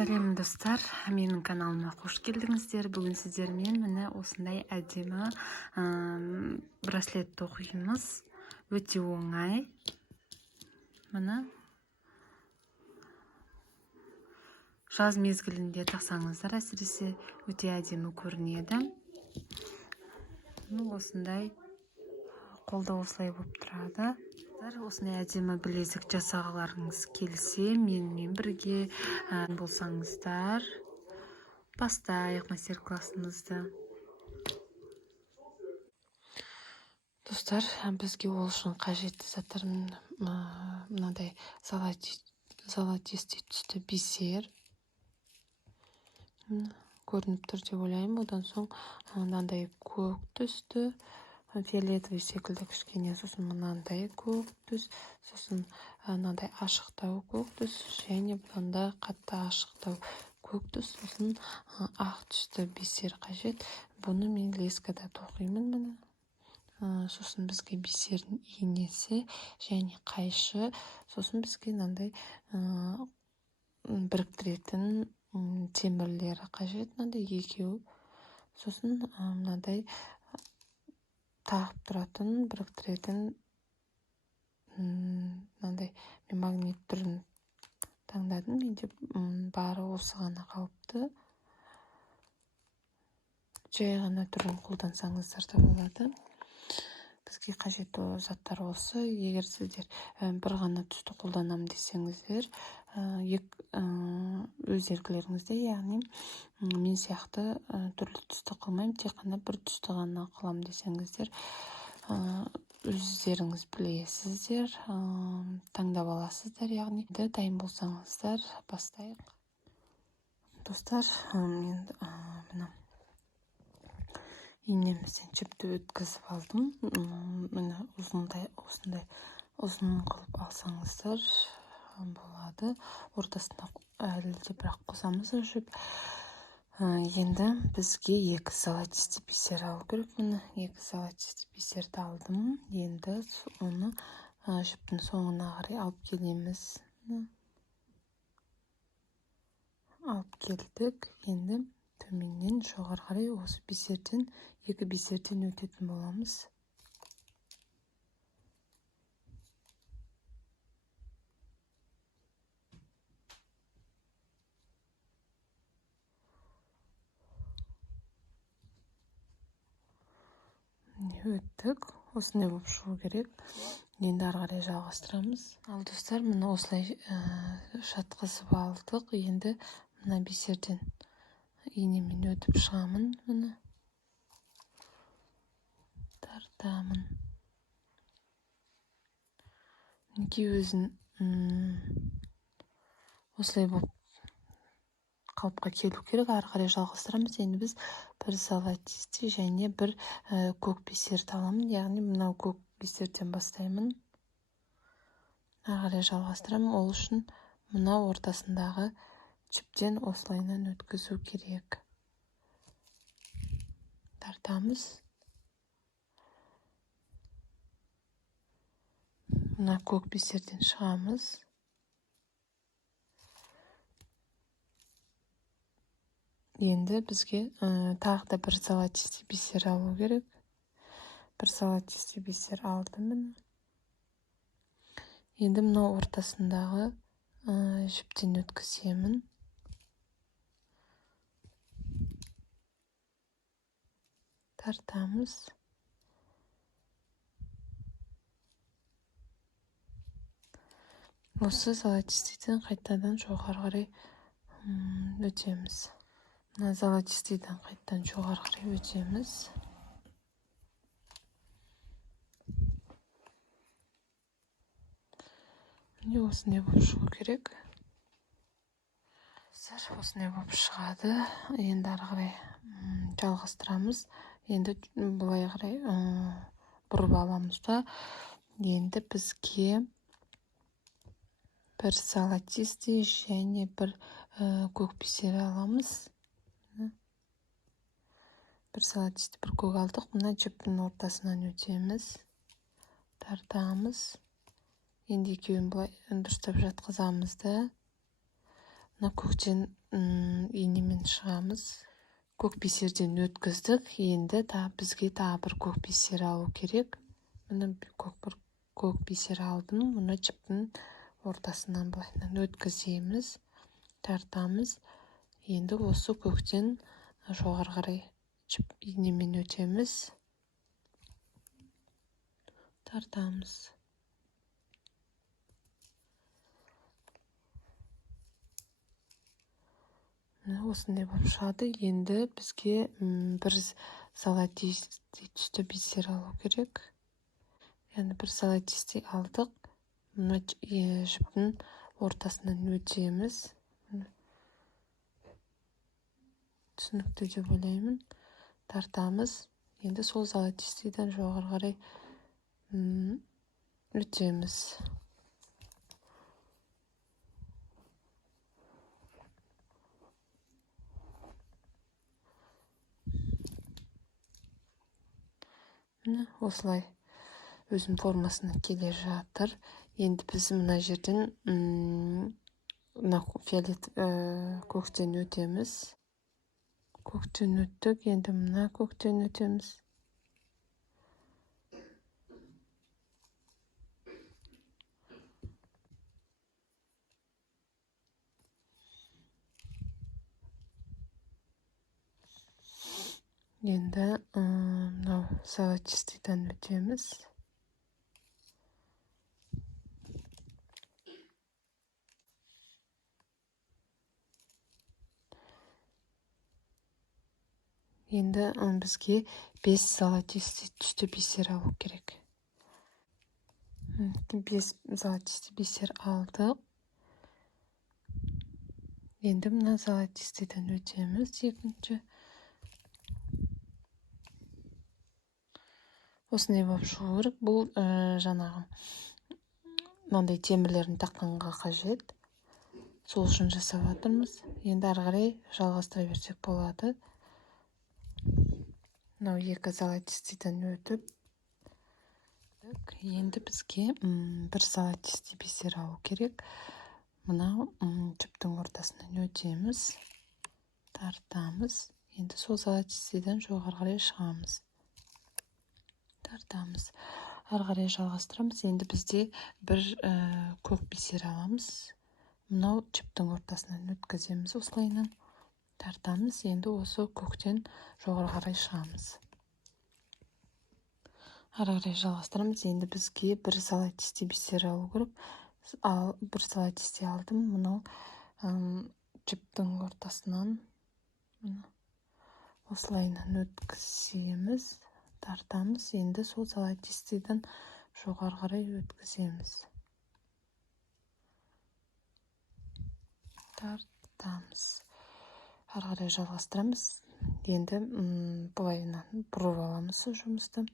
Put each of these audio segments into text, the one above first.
Сәлем достар, менің каналыма қош келдіңіздер. Бүгін сіздермен міне осындай әдемі браслет тоқимыз. Өте оңай. Міне жаз мезгілінде тақсаңыздар, әсіресе өте әдемі көрінеді. Осындай қолда осылай болып тұрады. Осындай әдемі білезік жасағыларыңыз келсе, менімен бірге болсаңыздар, бастайық мастер-классымызды. Достар, бізге ол үшін қажетті заттар мынадай золотистый түсті бисер көрініп тұр деп ойлаймын. Одан соң мынандай көк түсті, фиолетовый секілді кішкене, сосын мынандай көк түс, сосын мынандай ашықтау көк түс, және бұнда қатты ашықтау көк түс, сосын ақ түсті бисер қажет. Бұны мен лескада тоқимын міне. Сосын бізге бисердің иінесі және қайшы, сосын бізге мынандай біріктіретін темірлері қажет, мынандай екеу. Сосын мынандай тағып тұратын, біріктіретін мынандай мен магнит түрін таңдадым. Менде бары осы ғана қалыпты. Жай ғана түрін қолдансаңыздар да болады. Бізге қажетті заттар осы. Егер сіздер бір ғана түсті қолданамын десеңіздер, өз еркілеріңізде, яғни мен сияқты түрлі түсті қылмаймын, тек қана бір түсті ғана қылам десеңіздер, өздеріңіз білесіздер, таңдап аласыздар. Яғни дайын болсаңыздар, бастайық. Достар, мен мына иінемізден жіпті өткізіп алдым. Міне осындай ұзын қылып алсаңыздар болады. Ортасында әлі де бірақ қосамыз жіп. Енді бізге 2 золотистый бисер алу керек. Міне 2 золотистый бисерді алдым. Енді оны жіптің соңына қарай алып келеміз. Алып келдік. Енді төменнен жоғары қарай осы бисерден, 2 бисерден өтетін боламыз. Өттік. Осындай болып шығу керек. Енді ары қарай жалғастырамыз. Ал достар, мына осылай шатқызып алдық. Енді мына бисерден иінемен өтіп шығамын. Міне тартамын. Мінекей өзін осылай болып қалыпқа келу керек. Ары қарай жалғастырамыз. Енді біз бір золотистый және бір көк бисерді аламын. Яғни мынау көк бисерден бастаймын. Ары қарай жалғастырамын. Ол үшін мынау ортасындағы жіптен осылайынан өткізу керек. Тартамыз. Мына көк бисерден шығамыз. Енді бізге тағы да бір золотистый бисер алу керек. Бір золотистый бисер алдым. Енді мына ортасындағы жіптен өткіземін. Тартамыз. Осы золотистыйдан қайтадан жоғары қарай өтеміз. Мына золотистыйдан қайтадан жоғары қарай өтеміз. Міне осындай болып шығу керек. Осындай болып шығады. Енді ары қарай жалғастырамыз. Енді бұлай қарай бұрып аламыз да. Енді бізге бір золотистый және бір көк бисер аламыз. Бір золотистый, бір көк алдық. Мына жіптің ортасынан өтеміз. Тартамыз. Енді екеуін бұлай дұрыстап жатқызамыз да. Мына көктен инемен шығамыз. Көк бисерден өткіздік. Енді бізге бір көк бисер алу керек. Мына көк бисер алдым. Мұны жіптің ортасынан былайынан өткіземіз. Тартамыз. Енді осы көктен жоғары қарай жіп инемен өтеміз. Тартамыз. Осындай болып шығады. Енді бізге бір золотистый түсті бисер алу керек. Яғни бір золотистый алдық. Мұны жіптің ортасынан өтеміз. Түсінікті деп ойлаймын. Тартамыз. Енді сол золотистыйдан жоғары қарай өтеміз. Осылай өзім формасына келе жатыр. Енді біз мына жерден фиолет көктен өтеміз. Көктен өттік. Енді мына көктен өтеміз. Енді мынау золотистыйдан өтеміз. Енді бізге 5 золотистый түсті бисер алу керек. 5 золотистый бисер алдық. Енді мына золотистыйдан өтеміз. Екінші. Осындай болып шығу керек. Бұл жаңағы мынандай темірлерін таққанға қажет. Сол үшін жасап жатырмыз. Енді ары қарай жалғастыра берсек болады. Мынау 2 золотистыйдан өтіп. Енді бізге бір золотистый бисер алу керек. Мынау жіптің ортасынан өтеміз. Тартамыз. Енді сол золотистыйдан жоғары қарай шығамыз. Тартамыз. Ары қарай жалғастырамыз. Енді бізде бір көк бисер аламыз. Мынау жіптің ортасынан өткіземіз осылайынан. Тартамыз. Енді осы көктен жоғары қарай шығамыз. Ары қарай жалғастырамыз. Енді бізге бір золотистый бисер алу керек. Бір золотистый алдым. Мынау жіптің ортасынан осылайынан өткіземіз. Тартамыз. Енді сол золотистыйдан жоғары қарай өткіземіз. Тартамыз. Ары қарай жалғастырамыз. Енді бұлайынан бұрып аламыз жұмысты.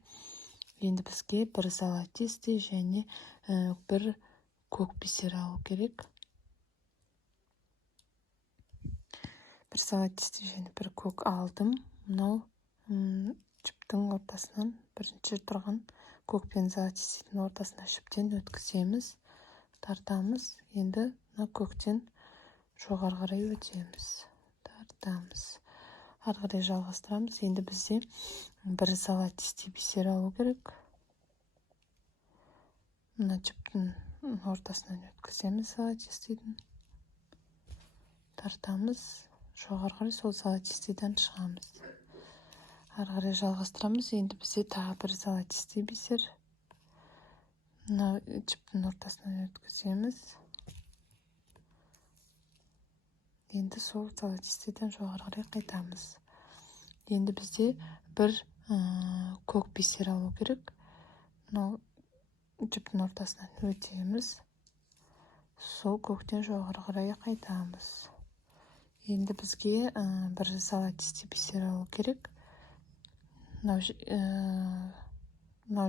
Енді бізге бір золотистый және бір көк бисер алу керек. Бір золотистый және бір көк алдым. Мынау жіптің ортасынан бірінші тұрған көк пен золотистыйдың ортасына жіптен өткіземіз. Тартамыз. Енді мына көктен жоғары қарай өтеміз. Тартамыз. Ары қарай жалғастырамыз. Енді бізде бір золотистый бисер алу керек. Мына жіптің ортасынан өткіземіз золотистыйдың. Тартамыз. Жоғары қарай сол золотистыйдан шығамыз. Ары қарай жалғастырамыз. Енді бізде бір золотистый бисер. Мына жіптің ортасынан өткіземіз. Енді сол золотистыйдан жоғары қарай қайтамыз. Енді бізде бір көк бисер алу керек. Мынау жіптің ортасынан өтеміз. Сол көктен жоғары қарай қайтамыз. Енді бізге бір золотистый бисер алу керек. Мынау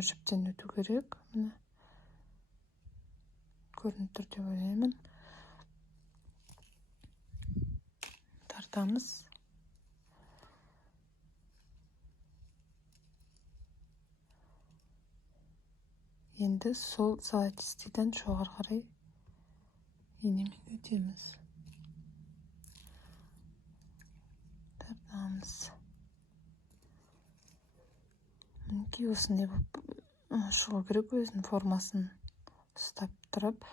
жіптен өту керек. Көрініп тұр деп ойлаймын. Тартамыз. Енді сол золотистыйдан жоғары қарай инемен өтеміз. тартамыз. Мінекей осындай шығу керек, өзінің формасын ұстап тұрып.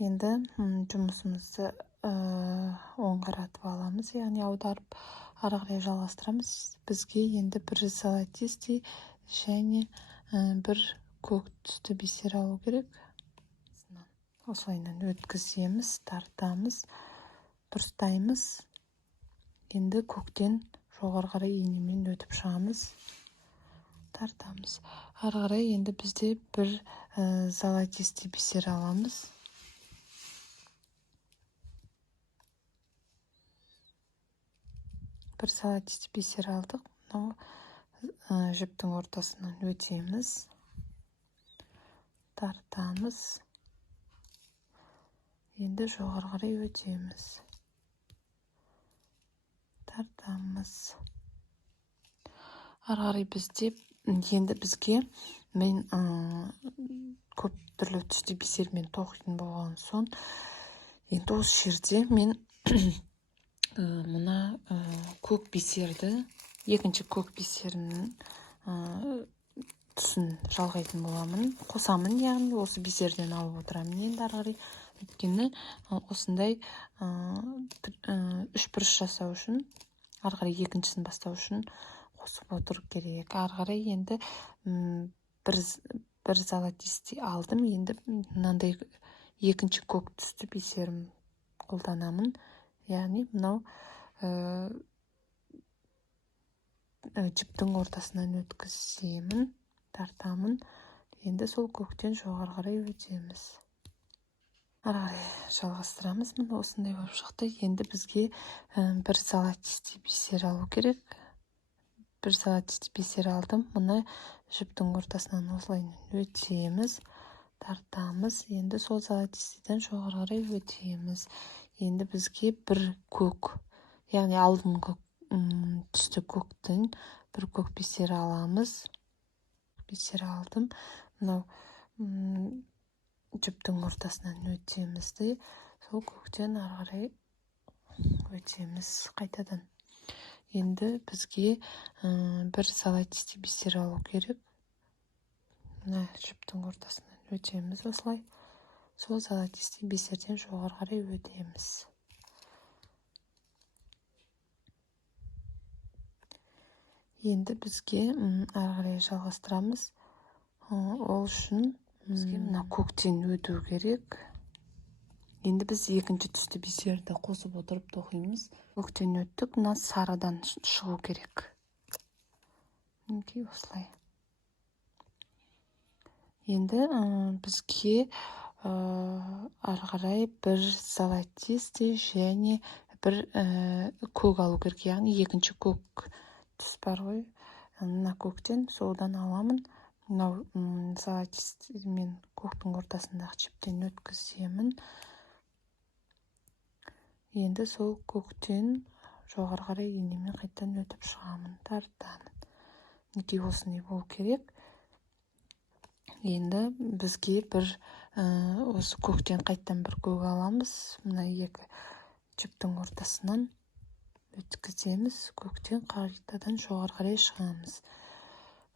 Енді жұмысымызды оң қаратып аламыз, яғни аударып ары қарай жалғастырамыз. Бізге енді бір золотистый және бір көк түсті бисер алу керек. Осылайынан өткіземіз, тартамыз, дұрыстаймыз. Енді көктен жоғары қарай иінемен өтіп шығамыз, тартамыз. Ары қарай енді бізде бір золотистый бисер аламыз. Бір золотистый бисер алдық. Жіптің ортасынан өтеміз, тартамыз. Енді жоғары қарай өтеміз, тартамыз. Ары қарай енді бізге мен көп түрлі түсті бисермен тоқитын болған соң, енді осы жерде мен мына көк бисерді, екінші көк бисерінің түсін жалғайтын боламын, қосамын, яғни осы бисерден алып отырамын. Енді ары қарай өйткені осындай үшбұрыш жасау үшін, ары қарай екіншісін бастау үшін қосып отыру керек. Ары қарай енді бір золотистый алдым. Енді мынандай екінші көк түсті бисерім қолданамын. Яғни мынау жіптің ортасынан өткіземін, тартамын. Енді сол көктен жоғары қарай өтеміз. Ары қарай жалғастырамыз. Міне осындай болып шықты. Енді бізге бір золотистый бисер алу керек. Бір золотистый бисер алдым. Мына жіптің ортасынан осылайынан өтеміз, тартамыз. Енді сол золотистыйдан жоғары қарай өтеміз. Енді бізге бір көк, яғни алдыңғы түсті көктің бір көк бисер аламыз. Бисер алдым. Мынау жіптің ортасынан өтемізді, сол көктен ары қарай өтеміз қайтадан. Енді бізге бір золотистый бисер алу керек. Мына жіптің ортасынан өтеміз осылай. Сол золотистый бисерден жоғары қарай өтеміз. Енді бізге ары қарай жалғастырамыз. Ол үшін бізге мына көктен өту керек. Енді біз екінші түсті бисерді қосып отырып тоқимыз. Көктен өттік, мына сарыдан шығу керек. Мінекей осылай. Енді бізге ары қарай бір золотистый және бір көк алу керек. Яғни екінші көк түс бар ғой. Мына көктен содан аламын. Мынау золотистый мен көктің ортасындағы жіптен өткіземін. Енді сол көктен жоғары қарай иінемен қайтадан өтіп шығамын, тартамын. Мінекей осындай болу керек. Енді бізге бір осы көктен қайттан бір көк аламыз. Мына екі жіптің ортасынан өткіземіз. Көктен қайтадан жоғары қарай шығамыз.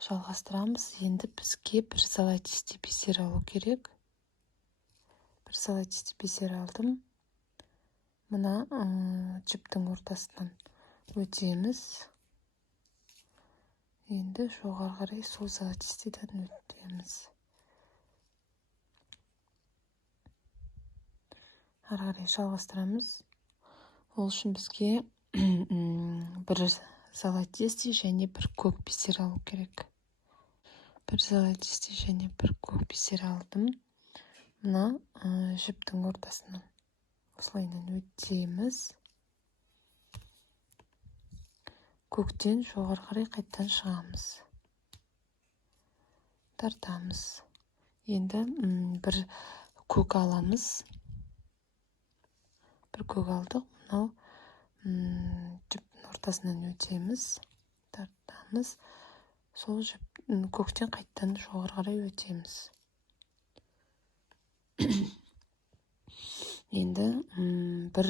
Жалғастырамыз. Енді бізге бір золотистый бисер алу керек. Бір золотистый бисер алдым. Мына жіптің ортасынан өтеміз. Енді жоғары қарай сол золотистыйдан өтеміз. Ары қарай жалғастырамыз. Ол үшін бізге бір золотистый және бір көк бисер алу керек. Бір золотистый және бір көк бисер алдым. Мына жіптің ортасынан осылайынан өтеміз. Көктен жоғары қарай қайттан шығамыз. Тартамыз. Енді бір көк аламыз. Бір көк алдық. Мынау жіптің ортасынан өтеміз. Тартамыз. Сол көктен қайттан жоғары қарай өтеміз. Енді бір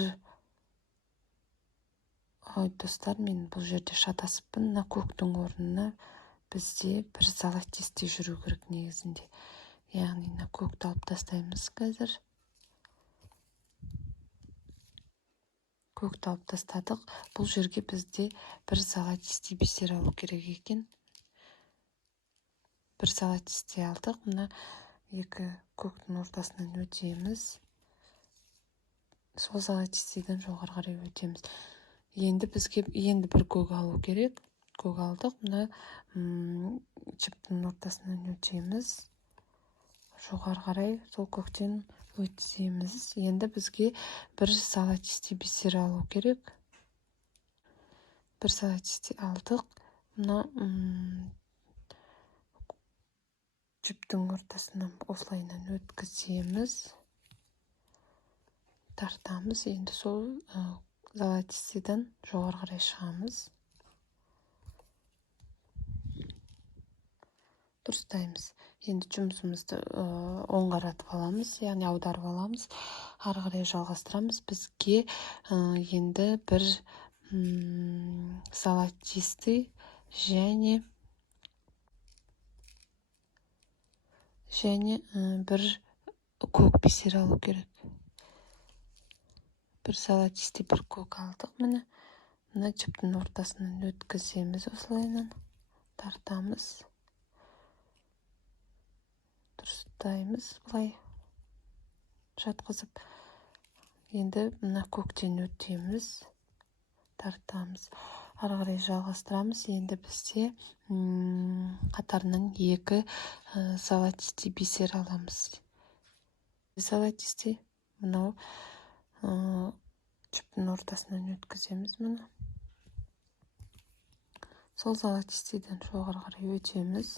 Ой, достар, мен бұл жерде шатасыппын. Мына көктің орнына бізде бір золотистый жүру керек негізінде. Яғни мына көкті алып тастаймыз қазір. Көкті алып тастадық. Бұл жерге бізде бір золотистый бисер алу керек екен. Бір золотистый алдық. Мына екі көктің ортасынан өтеміз. Сол золотистыйдан жоғары қарай өтеміз. Енді бізге бір көк алу керек. Көк алдық. Мына жіптің ортасынан өтеміз. Жоғары қарай сол көктен өтеміз. Енді бізге бір золотистый бисер алу керек. Бір золотистый алдық. Мына жіптің ортасынан осылайынан өткіземіз. Тартамыз. Енді сол золотистыйдан жоғары қарай шығамыз. Дұрыстаймыз. Енді жұмысымызды оң қаратып аламыз, яғни аударып аламыз. Ары қарай жалғастырамыз. Бізге енді бір золотистый және бір көк бисер алу керек. Бір золотистый, бір көк алдық. Мына жіптің ортасынан өткіземіз осылайынан. Тартамыз. Дұрыстаймыз бұлай жатқызып. Енді мына көктен өтеміз. Тартамыз. Ары қарай жалғастырамыз. Енді бізде қатарынан екі золотистый бисер аламыз. Золотистый мынау жіптің ортасынан өткіземіз мұны. Сол золотистыйдан жоғары қарай өтеміз.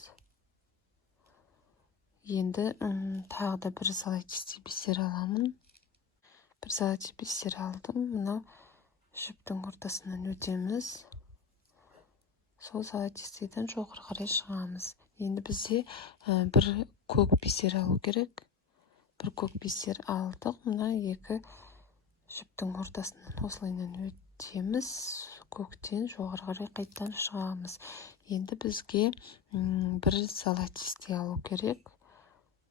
Енді тағы да бір золотистый бисер аламын. Бір золотистый бисер алдым. Мынау жіптің ортасынан өтеміз. Сол золотистыйдан жоғары қарай шығамыз. Енді бізде бір көк бисер алу керек. Бір көк бисер алдық. Мына екі жіптің ортасынан осылайынан өтеміз. Көктен жоғары қарай қайттан шығамыз. Енді бізге бір золотистый алу керек.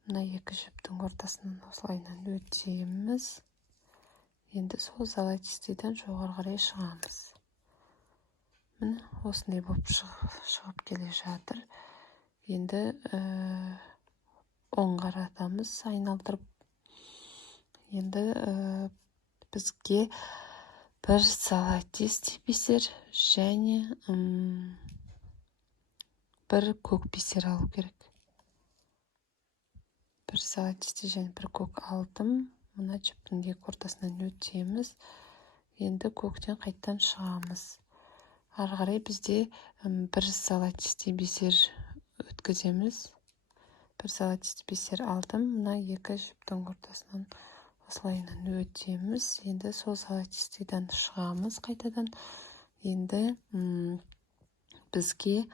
Мына екі жіптің ортасынан осылайынан өтеміз. Енді сол золотистыйдан жоғары қарай шығамыз. Міне осындай болып шығып келе жатыр. Енді оң қаратамыз, айналдырып. Енді бізге бір золотистый бисер және бір көк бисер алу керек. Бір золотистый және бір көк алдым. Мына жіптің екі ортасынан өтеміз. Енді көктен қайттан шығамыз. Ары қарай бізде бір золотистый бисер өткіземіз. Бір золотистый бисер алдым. Мына екі жіптің ортасынан осылайынан өтеміз. Енді сол золотистыйдан шығамыз қайтадан. Енді бізге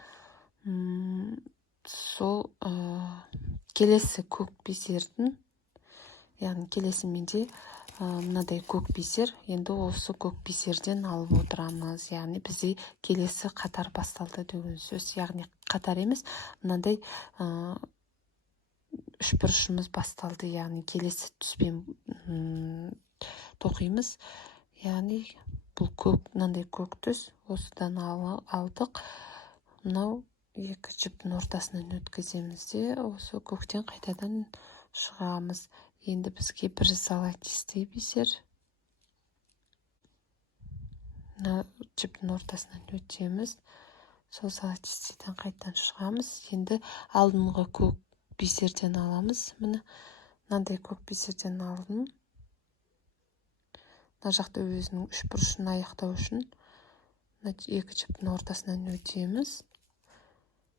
сол келесі көк бисердің, яғни келесі менде мынадай көк бисер, енді осы көк бисерден алып отырамыз. Яғни бізде келесі қатар басталды деген сөз. Яғни қатар емес, мынадай үшбұрышымыз басталды. Яғни келесі түспен тоқимыз. Яғни бұл мынандай көк түс, осыдан алдық. Мынау екі жіптің ортасынан өткіземіз де, осы көктен қайтадан шығамыз. Енді бізге бір золотистый бисер. Мына жіптің ортасынан өтеміз. Сол золотистыйдан қайтадан шығамыз. Енді алдыңғы көк бисерден аламыз. Мынандай көк бисерден алдым. Мына жақта өзінің үшбұрышын аяқтау үшін екі жіптің ортасынан өтеміз.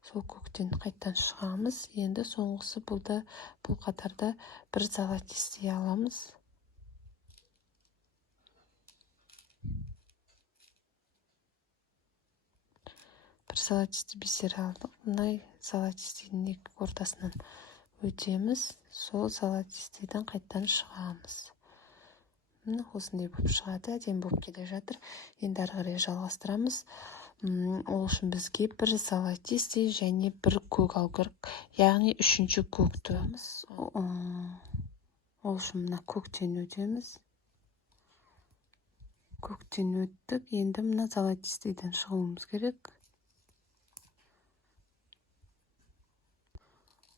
Сол көктен қайттан шығамыз. Енді соңғысы бұл қатарда бір золотистый аламыз. Бір золотистый бисер алдық. Мына золотистыйдың екі ортасынан өтеміз. Сол золотистыйдан қайттан шығамыз. міне осындай болып шығады, әдемі болып келе жатыр. Енді ары қарай жалғастырамыз. Ол үшін бізге бір золотистый және бір көк алу керек, яғни үшінші көкті. Ол үшін мына көктен өтеміз. Көктен өттік, енді мына золотистыйдан шығуымыз керек.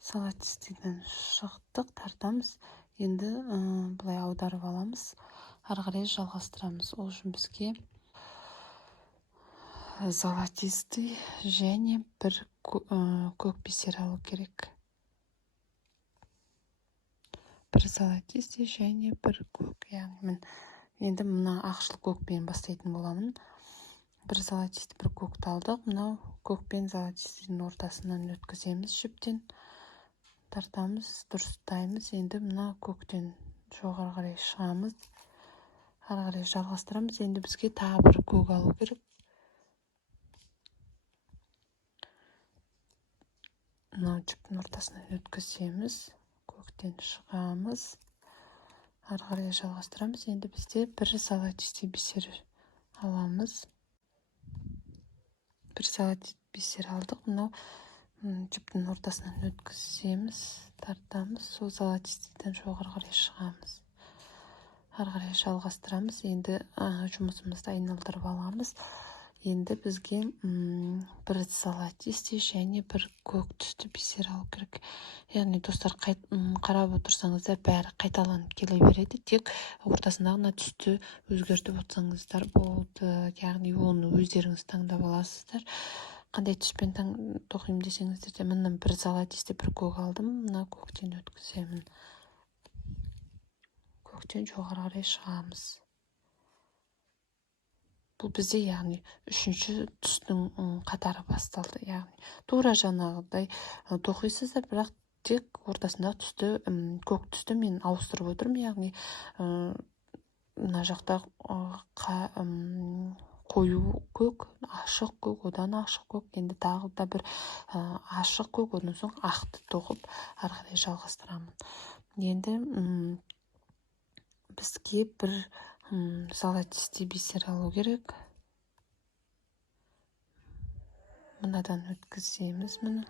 Золотистыйдан шықтық, тартамыз. Енді былай аударып аламыз, ары қарай жалғастырамыз. Ол үшін бізге золотистый және бір көк бисер алу керек. Бір золотистый және бір көк, яғни енді мына ақшыл көкпен бастайтын боламын. Бір золотистый, бір көкті алдық. Мынау көкпен золотистыйдың ортасынан өткіземіз, жіптен тартамыз, дұрыстаймыз. Енді мына көктен жоғары қарай шығамыз, ары қарай жалғастырамыз. Енді бізге тағы бір көк алу керек. Мынау жіптің ортасынан өткіземіз, көктен шығамыз, ары қарай жалғастырамыз. Енді бізде бір золотистый бисер аламыз. Бір золотистый бисер алдық. Мынау жіптің ортасынан өткіземіз, тартамыз, сол золотистыйдан жоғары қарай шығамыз, ары қарай жалғастырамыз. Енді жұмысымызды айналдырып аламыз. Енді бізге бір золотистый және бір көк түсті бисер алу керек. Яғни достар, қарап отырсаңыздар, бәрі қайталанып келе береді. Тек ортасындағы мына түсті өзгертіп отырсаңыздар болды. Яғни оны өздеріңіз таңдап аласыздар. Қандай түспен тоқимын десеңіздер де, мына бір золотистый, бір көк алдым. Мына көктен өткіземін. Көктен жоғары қарай шығамыз. Бұл бізде, яғни үшінші түстің қатары басталды. Яғни тура жаңағыдай тоқисыздар, бірақ тек ортасындағы түсті, көк түсті мен ауыстырып отырмын. Яғни мына жақта қою көк, ашық көк, одан ашық көк, енді тағы да бір ашық көк, одан соң ақты тоқып ары қарай жалғастырамын. Енді бізге бір золотистый бисер алу керек. Мынадан өткіземіз мұны.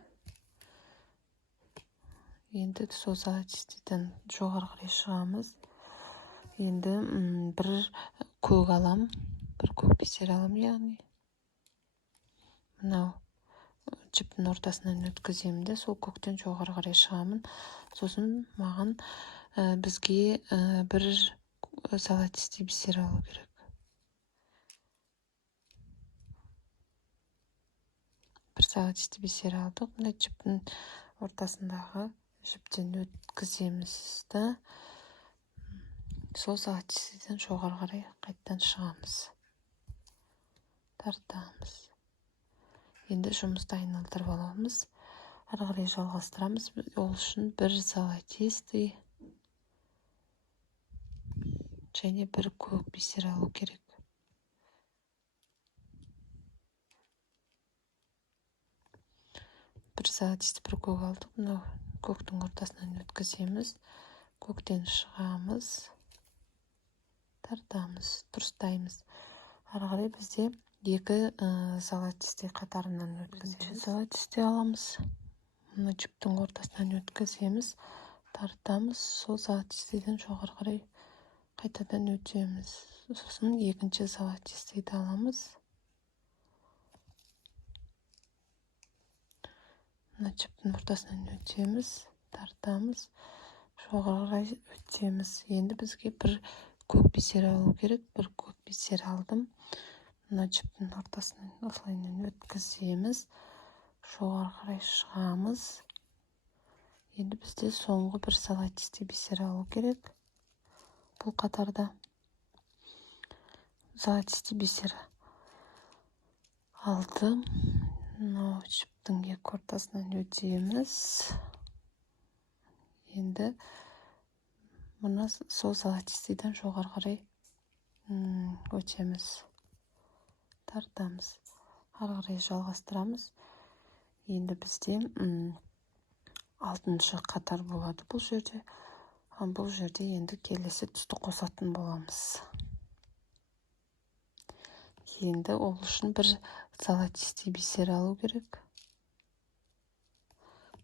Енді сол золотистыйдан жоғары қарай шығамыз. Енді бір көк алам, бір көк бисер алам, яғни мынау жіптің ортасынан өткіземін де, сол көктен жоғары қарай шығамын. Сосын маған бізге бір золотистый бисер алу керек. Бір золотистый бисер алдық. Мына жіптің ортасындағы жіптен өткіземіз да, сол золотистыйдан жоғары қарай қайттан шығамыз, тартамыз. Енді жұмысты айналдырып аламыз, ары қарай жалғастырамыз. Ол үшін бір золотистый және бір көк бисер алу керек. Бір золотистый, бір көк алдық. Мынау көктің ортасынан өткіземіз, көктен шығамыз, тартамыз, дұрыстаймыз. Ары қарай бізде екі золотистый қатарынан өткіземіз. Золотистый аламыз, мына жіптің ортасынан өткіземіз, тартамыз, сол золотистыйдан жоғары қарай қайтадан өтеміз. Сосын екінші золотистыйды аламыз. Мына жіптің ортасынан өтеміз, тартамыз, жоғары қарай өтеміз. Енді бізге бір көк бисер алу керек. Бір көк бисер алдым. Мына жіптің ортасынан осылайынан өткіземіз, жоғары қарай шығамыз. Енді бізде соңғы бір золотистый бисер алу керек. Бұл қатарда золотистый бисер алдым. Мынау жіптің екі ортасынан өтеміз. Енді мұны сол золотистыйдан жоғары қарай өтеміз, тартамыз, ары қарай жалғастырамыз. Енді бізде алтыншы қатар болады бұл жерде. Бұл жерде енді келесі түсті қосатын боламыз. Енді ол үшін бір золотистый бисер алу керек.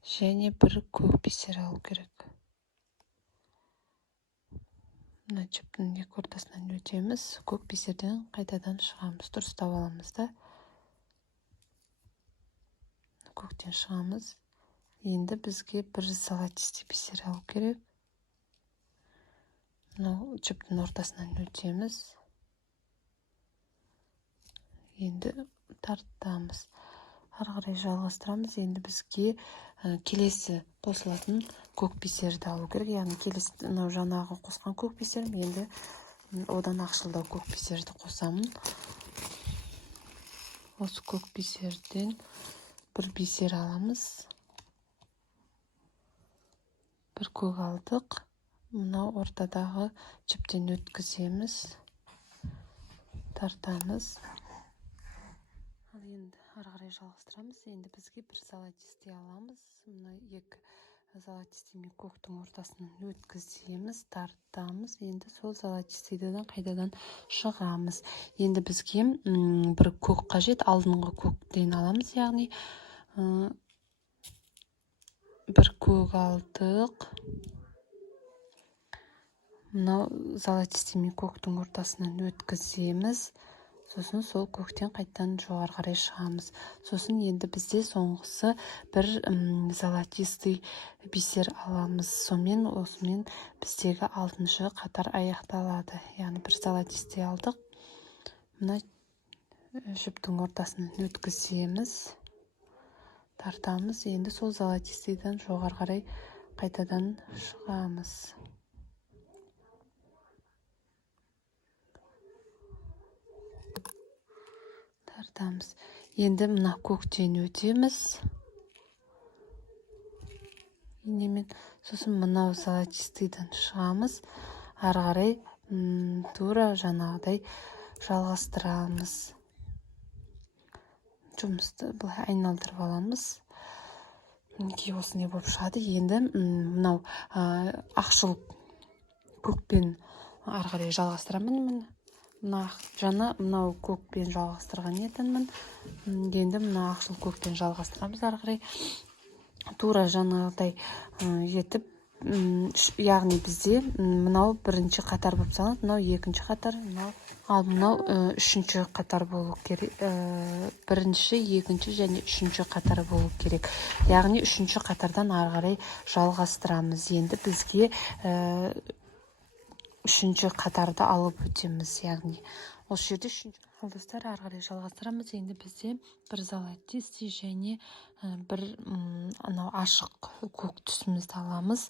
Және бір көк бисер алу керек. Мына жіптің екі ортасынан өтеміз. Көк бисерден қайтадан шығамыз. Дұрыстап аламыз да. Көктен шығамыз. Енді бізге бір золотистый бисер алу керек. Мынау жіптің ортасынан өтеміз. Енді тартамыз. Ары қарай жалғастырамыз. Енді бізге келесі қосылатын көк бисерді алу керек. Яғни келесі жаңағы қосқан көк бисерім, енді одан ақшылдау көк бисерді қосамын. Осы көк бисерден бір бисер аламыз. Бір көк алдық. Мынау ортадағы жіптен өткіземіз. Тартамыз. Ал енді ары қарай жалғастырамыз. Енді бізге бір золотистый аламыз. Мына екі золотистый мен көктің ортасынан өткіземіз, тартамыз. Енді сол золотистыйдан қайтадан шығамыз. Енді бізге бір көк қажет. Алдыңғы көктен аламыз, яғни бір көк алдық. Мынау золотистый мен көктің ортасынан өткіземіз. Сосын сол көктен қайтадан жоғары қарай шығамыз. Сосын енді бізде соңғысы бір золотистый бисер аламыз. Осымен біздегі 6-шы қатар аяқталады. Яғни бір золотистый алдық. Мына жіптің ортасынан өткіземіз. Тартамыз. Енді сол золотистыйдан жоғары қарай қайтадан шығамыз. Тартамыз. Енді мына көктен өтеміз. Инемен сосын мынау золотистыйдан шығамыз. Ары қарай тура жаңағыдай жалғастырамыз. Жұмысты былай айналдырып аламыз. Мінекей осындай болып шығады. Енді мынау ақшыл көкпен ары қарай жалғастырамын. Мынау көкпен жалғастырған едіммін. Енді мына ақшыл көкпен жалғастырамыз ары қарай. Тура жаңағыдай етіп, яғни бізде мынау бірінші қатар болып салынады, мынау екінші қатар, ал мынау үшінші қатар болу керек. Бірінші, екінші және үшінші қатар болу керек. Яғни үшінші қатардан ары қарай жалғастырамыз. Енді бізге үшінші қатарды алып өтеміз, яғни осы жерде үшінші. Ал достар, ары қарай жалғастырамыз. Енді бізде бір золотистый және бір анау ашық көк түсімізді аламыз.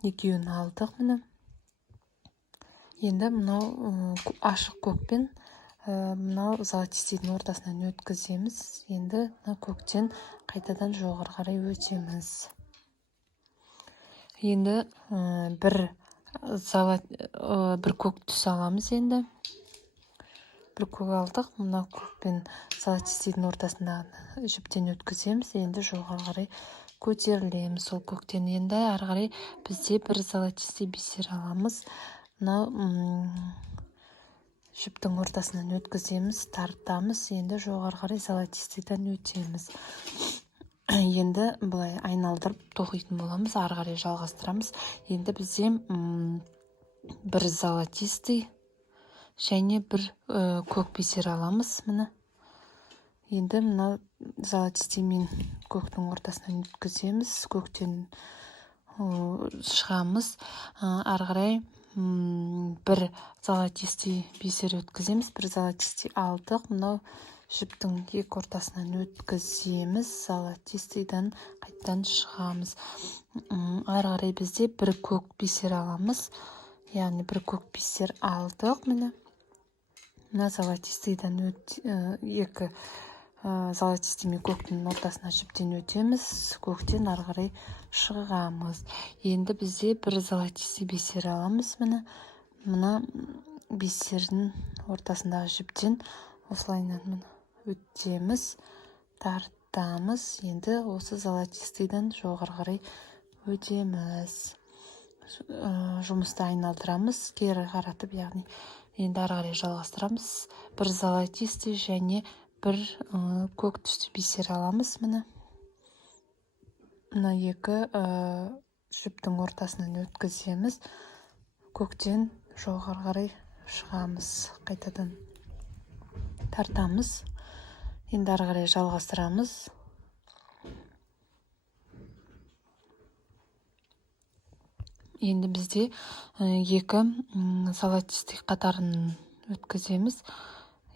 Екеуін алдық міне. Енді мынау ашық көкпен мынау золотистыйдың ортасынан өткіземіз. Енді мына көктен қайтадан жоғары қарай өтеміз. Енді бір көк түс аламыз. Енді бір көк алдық. Мына көкпен золотистыйдың ортасында жіптен өткіземіз. Енді жоғары қарай көтерілеміз сол көктен. Енді ары қарай бізде бір золотистый бисер аламыз. Мынау жіптің ортасынан өткіземіз, тартамыз. Енді жоғары қарай золотистыйдан өтеміз. Енді былай айналдырып тоқитын боламыз, ары қарай жалғастырамыз. Енді бізде бір золотистый және бір көк бисер аламыз. Міне. Енді мына золотистый мен көктің ортасынан өткіземіз, көктен шығамыз. Ары қарай бір золотистый бисер өткіземіз, бір золотистый алдық. Мынау жіптің екі ортасынан өткіземіз, золотистыйдан қайтадан шығамыз. Ары қарай бізде бір көк бисер аламыз. Яғни бір көк бисер алдық. Мына золотистыйдан екі золотистый мен көктің ортасына жіптен өтеміз, көктен ары қарай шығамыз. Енді бізде бір золотистый бисер аламыз. Мына бисердің ортасындағы жіптен осылайынан өтеміз, тартамыз. Енді осы золотистыйдан жоғары қарай өтеміз. жұмысты айналдырамыз, кері қаратып, яғни енді ары қарай жалғастырамыз. Бір золотистый және бір көк түсті бисер аламыз. Мына екі жіптің ортасынан өткіземіз. Көктен жоғары қарай шығамыз, қайтадан тартамыз. Енді ары қарай жалғастырамыз. Енді бізде екі золотистый қатарын өткіземіз.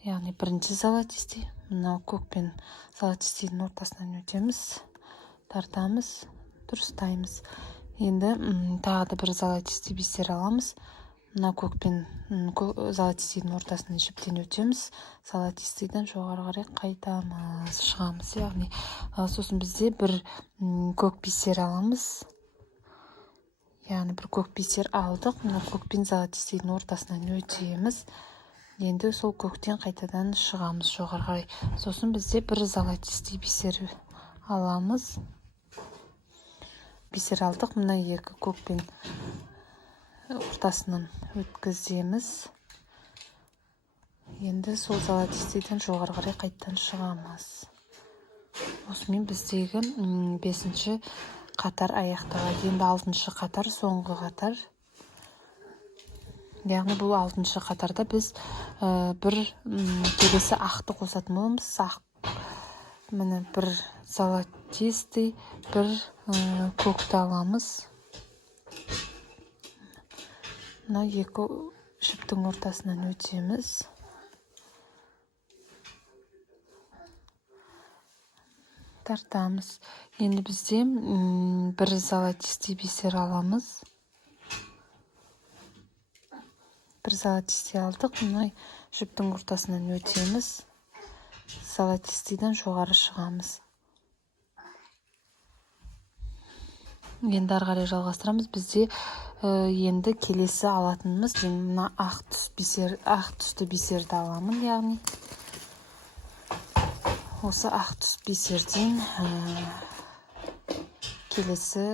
Яғни бірінші золотистый, мынау көк пен золотистыйдың ортасынан өтеміз, тартамыз, дұрыстаймыз. Енді тағы да бір золотистый бисер аламыз. Мына көк пен золотистыйдың ортасынан жіптен өтеміз. Золотистыйдан жоғары қарай қайтамыз, шығамыз. Яғни сосын бізде бір көк бисер аламыз. Яғни бір көк бисер алдық. Мына көк пен золотистыйдың ортасынан өтеміз. Енді сол көктен қайтадан шығамыз жоғары қарай. Сосын бізде бір золотистый бисер аламыз. Бисер алдық. Мына екі көк пен ортасынан өткіземіз. Енді сол золотистыйдан жоғары қарай қайтадан шығамыз. Осымен біздегі 5-ші қатар аяқталады. Енді 6-шы қатар, соңғы қатар. Яғни бұл 6-шы қатарда біз бір келесі ақты қосатын боламыз. Міне бір золотистый, бір көкті аламыз. Мына екі жіптің ортасынан өтеміз. Тартамыз. Енді бізде бір золотистый бисер аламыз. Бір золотистый алдық. Мына жіптің ортасынан өтеміз. Золотистыйдан жоғары шығамыз. Енді ары қарай жалғастырамыз. Бізде енді келесі алатынымыз мына ақ түсті бисерді аламын, яғни осы ақ түс бисерден келесі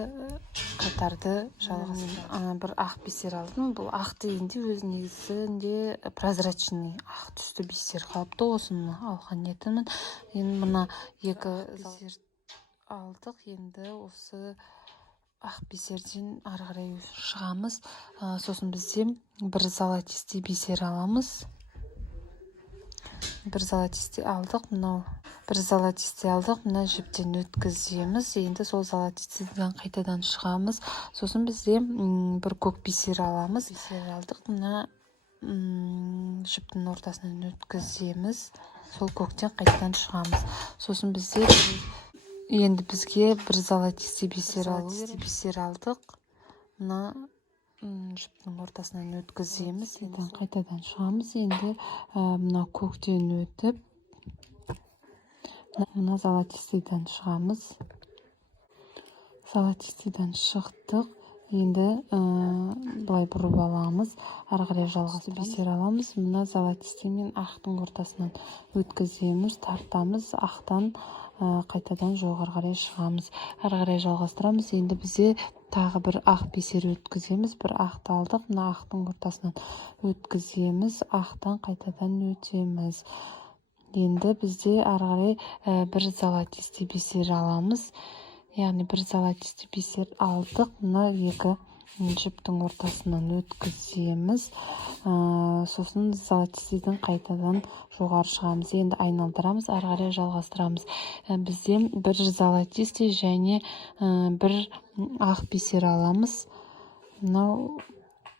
қатарды жалғастырамын. Бір ақ бисер алдым. Бұл ақ дегенде өз негізінде прозрачный ақ түсті бисер қалыпты. Осыны алған едім. Енді мына екі бисер алдық. Енді осы ақ бисерден ары қарай шығамыз. Сосын бізде бір золотистый бисер аламыз. Бір золотистый алдық. Бір золотистый алдық. Мына жіптен өткіземіз. Енді сол золотистыйдан қайтадан шығамыз. Сосын бізде бір көк бисер аламыз. Бисер алдық. Мына жіптің ортасынан өткіземіз. Сол көктен қайтадан шығамыз. Сосын бізде енді бізге бір золотистый бисер алдық. Мына жіптің ортасынан өткіземіз. Қайтадан шығамыз. Енді мына көктен өтіп, мына золотистыйдан шығамыз. Золотистыйдан шықтық. Енді былай бұрып аламыз. Ары қарай жалғасып бисер аламыз. Мына золотистый мен ақтың ортасынан өткіземіз, тартамыз. Ақтан қайтадан жоғары қарай шығамыз. Ары қарай жалғастырамыз. Енді бізде тағы бір ақ бисер өткіземіз. Бір ақты алдық. Мына ақтың ортасынан өткіземіз. Ақтан қайтадан өтеміз. Енді бізде ары қарай бір золотистый бисер аламыз. Яғни бір золотистый бисер алдық. Мына екі жіптің ортасынан өткіземіз. Сосын золотистыйдан қайтадан жоғары шығамыз. Енді айналдырамыз, ары қарай жалғастырамыз. Бізде бір золотистый және бір ақ бисер аламыз. Мынау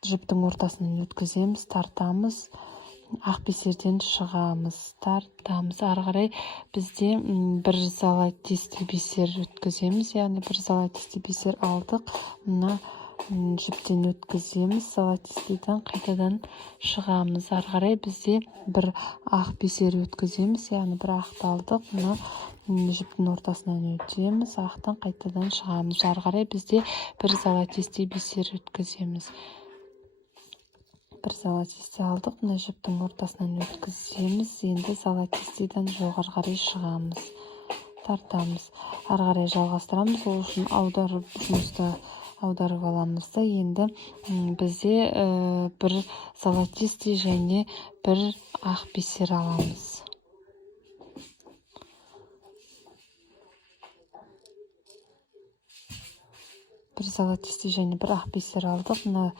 жіптің ортасынан өткіземіз, тартамыз. Ақ бисерден шығамыз, тартамыз. Ары қарай бізде бір золотистый бисер өткіземіз. Яғни бір золотистый бисер алдық. Мына жіптен өткіземіз. Золотистыйдан қайтадан шығамыз. Ары қарай бізде бір ақ бисер өткіземіз. Яғни бір ақты алдық. Мына жіптің ортасынан өтеміз. Ақтан қайтадан шығамыз. Ары қарай бізде бір золотистый бисер өткіземіз. Бір золотистый алдық. Мына жіптің ортасынан өткіземіз. Енді золотистыйдан жоғары қарай шығамыз. Тартамыз. Ары қарай жалғастырамыз. Ол үшін аударып жұмысты аударып аламыз да енді бізде бір золотистый және бір ақ бисер аламыз. Бір золотистый және бір ақ бисер алдық. Мына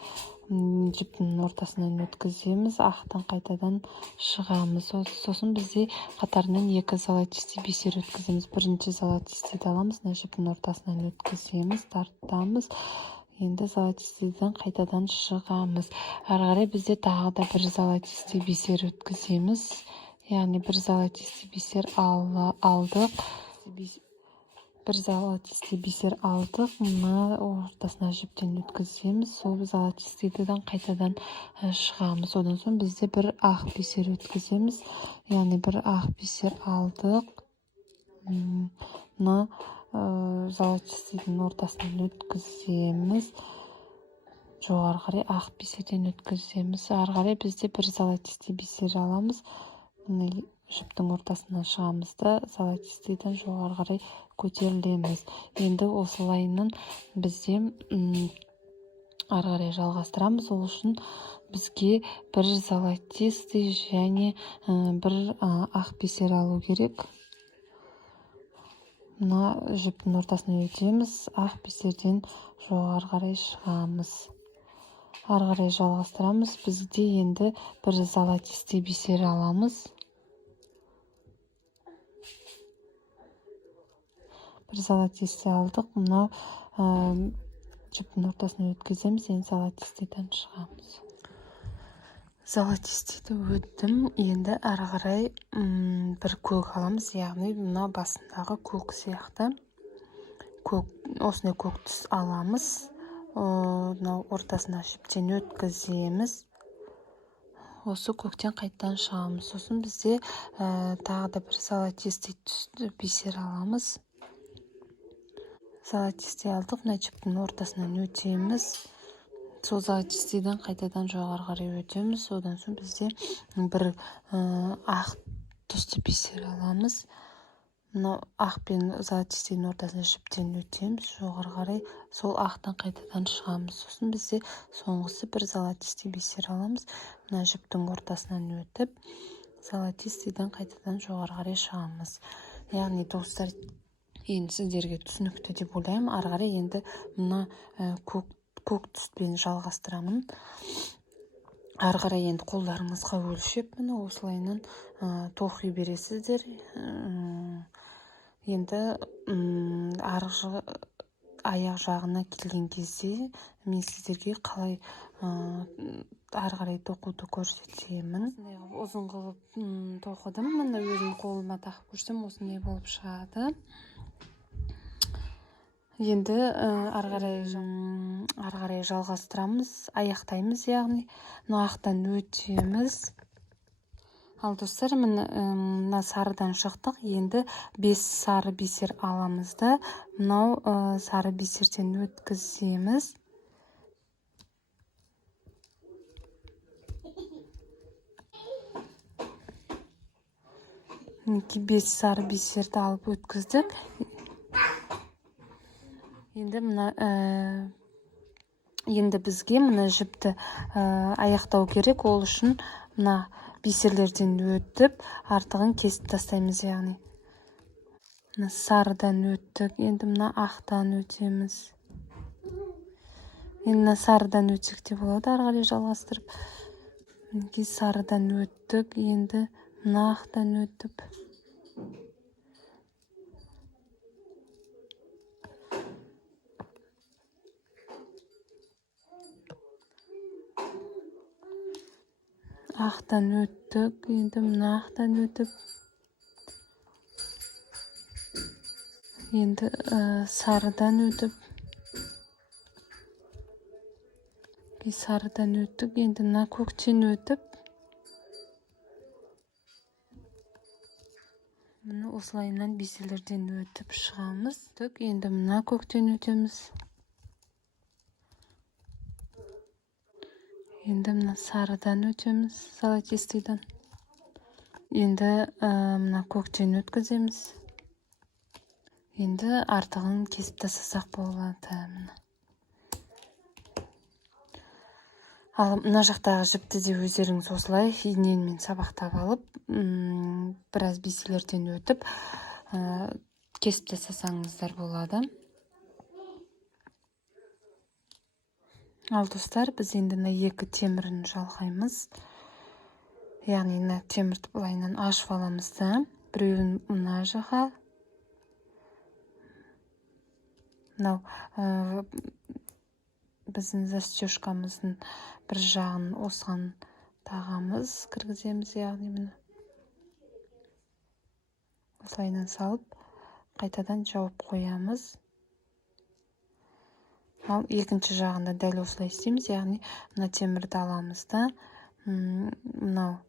жіптің ортасынан өткіземіз, ақтан қайтадан шығамыз. Сосын бізде қатарынан екі золотистый бисер өткіземіз. Бірінші золотистыйды аламыз, мына жіптің ортасынан өткіземіз, тартамыз. Енді золотистыйдан қайтадан шығамыз. Ары қарай бізде тағы да бір золотистый бисер өткіземіз. Яғни бір золотистый бисер алдық. Бір золотистый бисер алдық, мына ортасына жіптен өткіземіз, сол золотистыйдан қайтадан шығамыз. Одан соң бізде бір ақ бисер өткіземіз, яғни бір ақ бисер алдық, мына золотистыйдың ортасынан өткіземіз, жоғары қарай ақ бисерден өткіземіз. Ары қарай бізде бір золотистый бисер аламыз, жіптің ортасынан шығамыз да золотистыйдан жоғары қарай көтерілеміз. Енді осылайынан бізде ары қарай жалғастырамыз. Ол үшін бізге бір золотистый және бір ақ бисер алу керек. Мына жіптің ортасына өтеміз, ақ бисерден жоғары қарай шығамыз. Ары қарай жалғастырамыз. Бізге енді бір золотистый бисер аламыз. Бір золотистый алдық, мынау жіптің ортасына өткіземіз, енді золотистыйдан шығамыз. Золотистыйды өттім, енді ары қарай бір көк аламыз, яғни мына басындағы көк сияқты. Осындай көк түс аламыз, мынау ортасына жіптен өткіземіз. Осы көктен қайтадан шығамыз. Сосын бізде тағы да бір золотистый түсті бисер аламыз. Золотистый алдық, мына жіптің ортасынан өтеміз. Сол золотистыйдан қайтадан жоғары қарай өтеміз. Одан соң бізде бір ақ түсті бисер аламыз. Мына ақ пен золотистыйдың ортасына жіптен өтеміз, жоғары қарай сол ақтан қайтадан шығамыз. Сосын бізде соңғысы бір золотистый бисер аламыз. Мына жіптің ортасынан өтіп, золотистыйдан қайтадан жоғары қарай шығамыз. Яғни достар, енді сіздерге түсінікті деп ойлаймын. Ары қарай енді мына көк түспен жалғастырамын. Ары қарай енді қолдарыңызға өлшеп, міне осылайынан тоқи бересіздер. Енді аяқ жағына келген кезде мен сіздерге қалай ары қарай тоқуды көрсетемін. Ұзын қылып тоқыдым. Міне өзім қолыма тақып көрсем, осындай болып шығады. Енді ары қарай жалғастырамыз, аяқтаймыз, яғни ақтан өтеміз. Ал достар, мына сарыдан шықтық. Енді 5 сары бисер аламыз да, мынау сары бисерден өткіземіз. Бес сары бисерді алып өткіздік. Енді бізге мына жіпті аяқтау керек. Ол үшін мына бисерлерден өтіп, артығын кесіп тастаймыз, яғни. Мына сарыдан өттік, енді мына ақтан өтеміз. Енді мына сарыдан өтсек те болады, ары қарай жалғастырып. Сарыдан өттік, енді мына ақтан өтіп. Ақтан өттік, енді мына ақтан өтіп. Енді сарыдан өтіп. Сарыдан өттік, енді мына көктен өтіп. Міне осылайынан бисерлерден өтіп шығамыз. Енді мына көктен өтеміз. Енді мына сарыдан өтеміз, золотистыйдан. Енді мына көктен өткіземіз. Енді артығын кесіп тастасақ болады. Ал мына жақтағы жіпті де өздеріңіз осылай иненмен сабақтап алып, біраз бейселерден өтіп, кесіп тастасаңыздар болады. Ал достар, біз енді мына екі темірін жалғаймыз. Яғни мына темірді былайынан ашып аламыз да, біреуін мына жаққа, мынау біздің застежкамыздың бір жағын осыған тағамыз, кіргіземіз, яғни міне осылайынан салып, қайтадан жауып қоямыз. Ал екінші жағында дәл осылай істейміз, яғни мына темірді аламыз да, мынау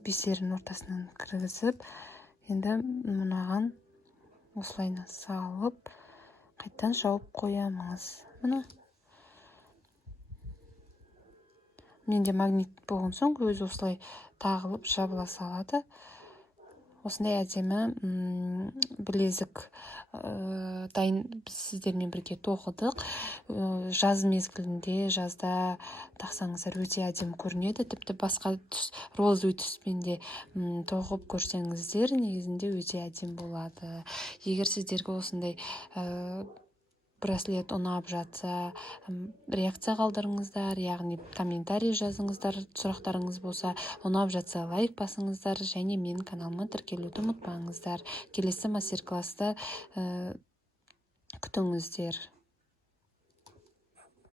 бисерін ортасынан кіргізіп, енді мынаған осылайынан салып, қайтадан жауып қоямыз. Міне. Менде магнит болған соң өзі осылай тағылып жабыла салады. Осындай әдемі білезік дайын сіздермен бірге тоқыдық. Жаз мезгілінде, жазда тақсаңыздар өте әдемі көрінеді. Тіпті басқа түс, розовый түспен де тоқып көрсеңіздер, негізінде өте әдемі болады. Егер сіздерге осындай браслет ұнап жатса, реакция қалдырыңыздар, яғни комментарий жазыңыздар, сұрақтарыңыз болса, ұнап жатса лайк басыңыздар, және менің каналыма тіркелуді ұмытпаңыздар. Келесі мастер-класста күтіңіздер.